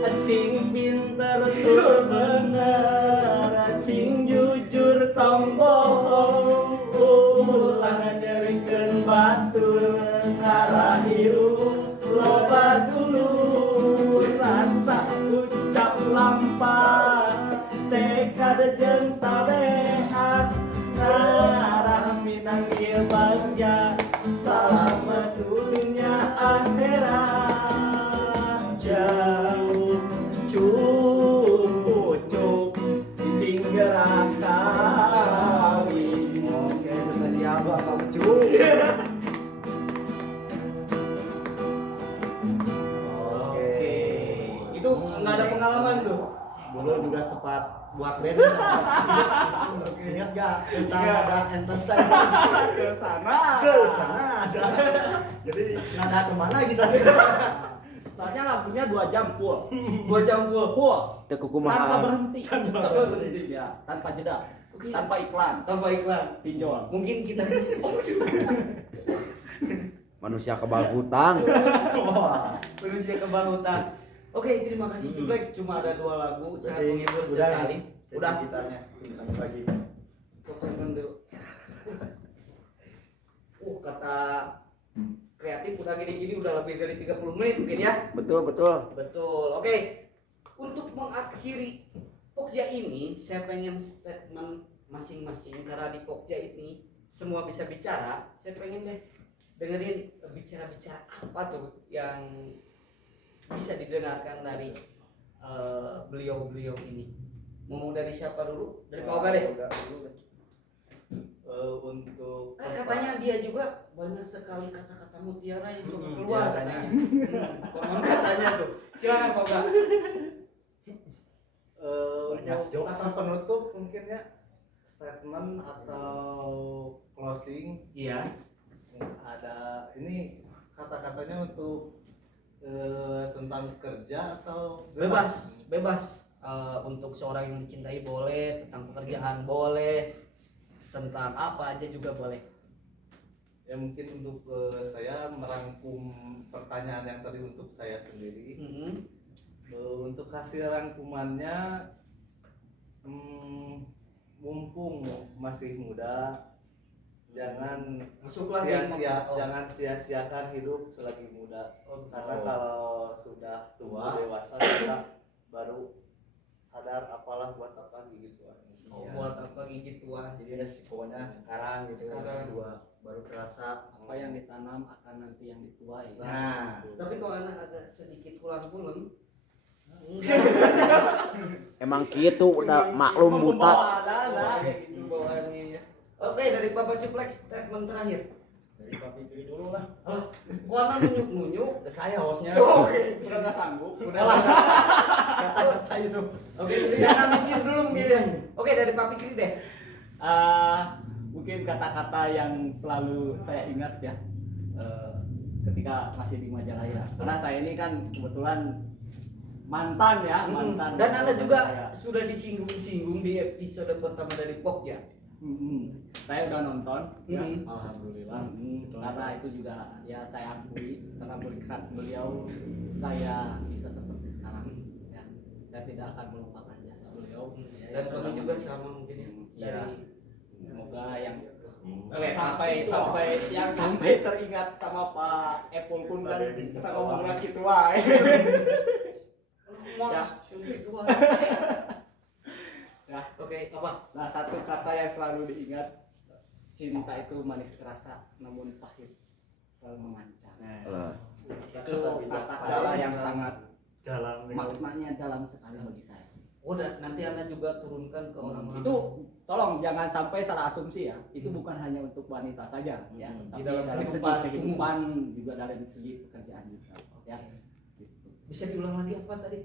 Acing pinter tur bener, acing jujur tong bohong, ulang nyerikeun batur ngarah hirup loba dulu, rasa ucap lampah tekad jeung tabeat ngarah minang ieu bagja salamet dunya akhirat jauh cukup cicing gerak kawin. Oke, spesial buat Pak Becu. Oke. Itu nggak ada pengalaman tuh. Dulu juga sempat buat band. Ingat gak? Kesana entertainment. Ke sana. Ke sana ada. Jadi nada kemana gitu? Soalnya lagunya 2 jam full. 2 jam gua. Full. Teu Tanpa kumaha. berhenti. Tanpa berhenti. Ya, tanpa jeda. Oke. Tanpa iklan, Tanpa iklan. pinjol. Mungkin kita Manusia kebal hutang. Wah. manusia kebalutan. Oke, terima kasih Cuplek. Cuma ada 2 lagu, sangat Jadi menghibur udah sekali. Udah. gitarnya. Ditambah lagi. Fokuskan dulu. Kata kreatif udah gini-gini udah lebih dari 30 menit mungkin ya. Betul, betul. Betul. Oke. Untuk mengakhiri Pokja ini, saya pengen statement masing-masing karena di Pokja ini semua bisa bicara. Saya pengen deh dengerin bicara-bicara apa tuh yang bisa didengarkan dari beliau-beliau ini. Mau dari siapa dulu? Dari Pak Oga deh. Untuk Katanya dia juga banyak sekali kata-kata mutiara yang coba keluar Iya, katanya. Konon katanya tuh. Silakan Pak Oga. Banyak untuk jokes. kata penutup mungkin ya, statement atau closing. Iya. Ada ini kata-katanya untuk tentang kerja atau Bebas. Untuk seorang yang dicintai boleh, tentang pekerjaan boleh, tentang apa aja juga boleh. Ya mungkin untuk saya merangkum pertanyaan yang tadi untuk saya sendiri. Untuk hasil rangkumannya, mumpung masih muda, jangan Masuklah jangan sia-siakan hidup selagi muda. Karena kalau sudah tua dewasa kita baru sadar apalah buat apa gigi tua. Buat apa gigi tua. Jadi resikonya sekarang gitu. Sekarang. Baru kerasa Apa yang ditanam akan nanti yang dituai. Nah, Tapi kalau anak agak sedikit pulang-pulang, Emang gitu udah maklum buta. itu bawaannya ya. Oke, dari Papa Cuplek statement terakhir. dari Pak Fikri dulu lah. Gua nunjuk-nunjuk. Saya hostnya. Oke. Udah nggak sanggup. Udah. Kata-kata itu. Oke, jangan mikir dulu mungkin. Oke, dari Pak Fikri deh. Mungkin kata-kata yang selalu saya ingat ya ketika masih di Majalaya. Karena saya ini kan kebetulan mantan ya, mantan. Dan Anda juga saya. sudah disinggung-singgung di episode pertama dari Pokja. Saya udah nonton. Ya. Alhamdulillah. Karena itu juga ya saya akui karena berkat beliau saya bisa seperti sekarang. Ya. Saya tidak akan melupakan jasa beliau. Dan kami juga sama mungkin ya. Ya. Dari Semoga yang Itu. sampai teringat sama Pak Epul pun kan bisa ngomong lagi gitu wae. Mas, gitu ah. Ya. Oke, apa? Nah, satu kata yang selalu diingat, cinta itu manis terasa namun pahit selalu mengancam. Itu kata-kata yang sangat dalam maknanya dalam sekali bagi saya. Udah, nanti Anda juga turunkan ke orang-orang. Itu tolong jangan sampai salah asumsi ya. Itu bukan hanya untuk wanita saja ya, Di tapi dalam dalam segi kehidupan kehidupan juga dalam segi pekerjaan juga ya. Bisa diulang lagi apa tadi?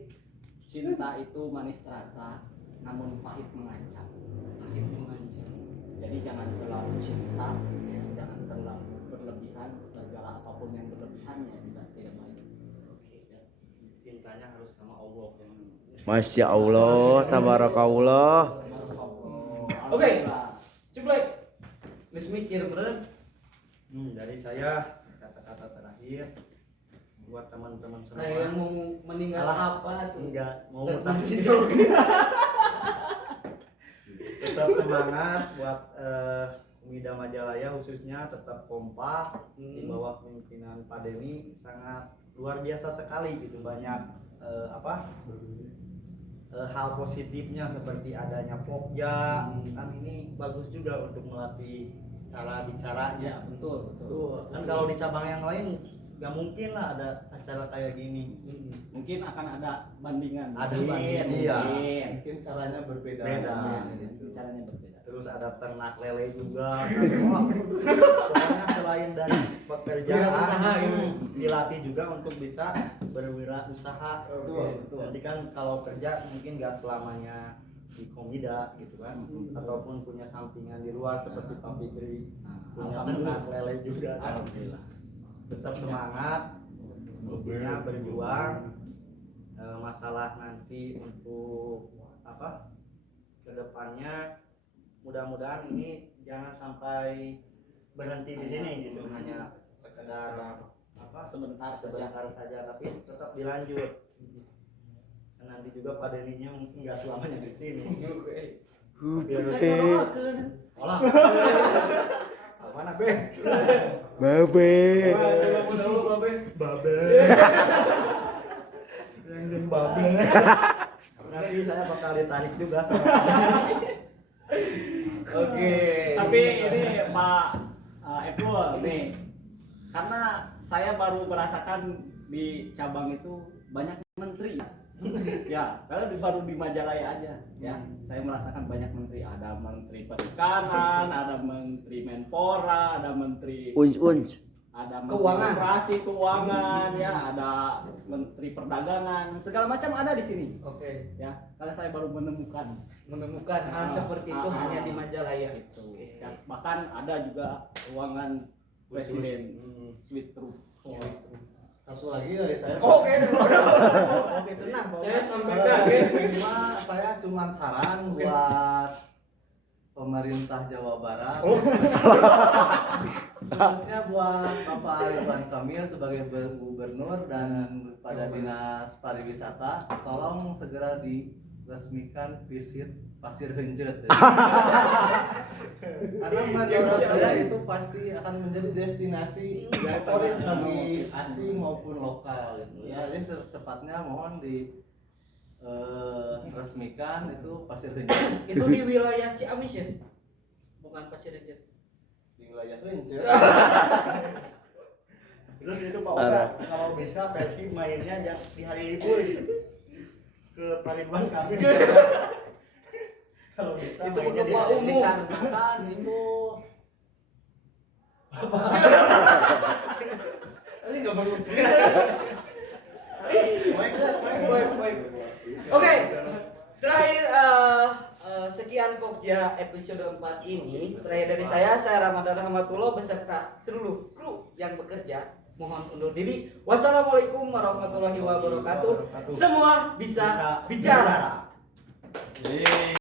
Cinta itu manis terasa, namun pahit mengancam. Pahit mengancam. Jadi jangan terlalu cinta, ya, jangan terlalu berlebihan. Segala apapun yang berlebihan ya juga tidak baik. Ya. Cintanya harus sama Allah. Masya Allah, tabarakallah. Oke. Ciplek. Wis mikir bro. Dari saya kata-kata terakhir buat teman-teman semua. Nah, yang mau meninggal Alah, apa tuh? enggak mau Statement mutasi sih. dong. Tetap semangat buat Umida Majalaya khususnya, tetap kompak di bawah pimpinan Pak Denny, sangat luar biasa sekali gitu, banyak hal positifnya seperti adanya Pokja, kan ini bagus juga untuk melatih cara bicaranya. Betul. Tuh, kan kalau di cabang yang lain nggak mungkin lah ada acara kayak gini. Mungkin akan ada bandingan. Ada Mungkin, bandingan, iya. mungkin. Mungkin caranya berbeda. Beda. Caranya berbeda. Terus ada ternak lele juga. Wah, pokoknya selain dari pekerjaan, Wirausaha gitu. dilatih juga untuk bisa berwirausaha. Betul. Jadi kan kalau kerja mungkin nggak selamanya di Komida gitu kan, ataupun punya sampingan di luar seperti Pak Fikri, punya ternak lele juga. Alhamdulillah. Tetap semangat, intinya berjuang. Masalah nanti untuk apa kedepannya, mudah-mudahan ini jangan sampai berhenti di sini gitu, hanya sekedar Sebentar saja, tapi tetap dilanjut. Dan nanti juga Pak Deninya mungkin nggak selamanya di sini. Olah. Mana be? Babe. Babe. Yang gen babe. Nanti saya bakal ditarik juga sama. Oke. Tapi ini Pak Epul nih, karena saya baru merasakan di cabang itu banyak menteri ya, karena baru di Majalaya aja ya, saya merasakan banyak menteri. Ada menteri perikanan, ada menteri Menpora, ada menteri ada menteri Keuangan. Koperasi keuangan ya, ada menteri perdagangan, segala macam ada di sini Oke. ya, karena saya baru menemukan Hal seperti itu hanya di Majalaya. itu ya. Bahkan ada juga ruangan presiden suite room. Satu lagi dari saya. Oke, Tenang. saya sampai kaget. Ini mah saya cuma saran buat pemerintah Jawa Barat. Khususnya buat Bapak Ridwan Kamil sebagai gubernur dan pada dinas pariwisata, tolong segera diresmikan visit Pasir Henjet. Karena menurut saya itu pasti akan menjadi destinasi favorit bagi asing maupun lokal gitu. Ya, jadi secepatnya mohon di resmikan itu Pasir Henjet Itu di wilayah Ciamis ya? Bukan Pasir Henjet. di wilayah Henjet. Terus itu Pak Oka, kalau bisa Persib mainnya di hari libur ke Ridwan Kamil. Kalau bisa Itu mainnya di untuk hari umum. Dikarenakan itu ini nggak perlu. Baik. Oke. Terakhir sekian Pokja episode 4 ini. Terakhir dari saya Ramadan Rahmatullah beserta seluruh kru yang bekerja mohon undur diri. Wassalamualaikum warahmatullahi wabarakatuh. Semua bisa bicara.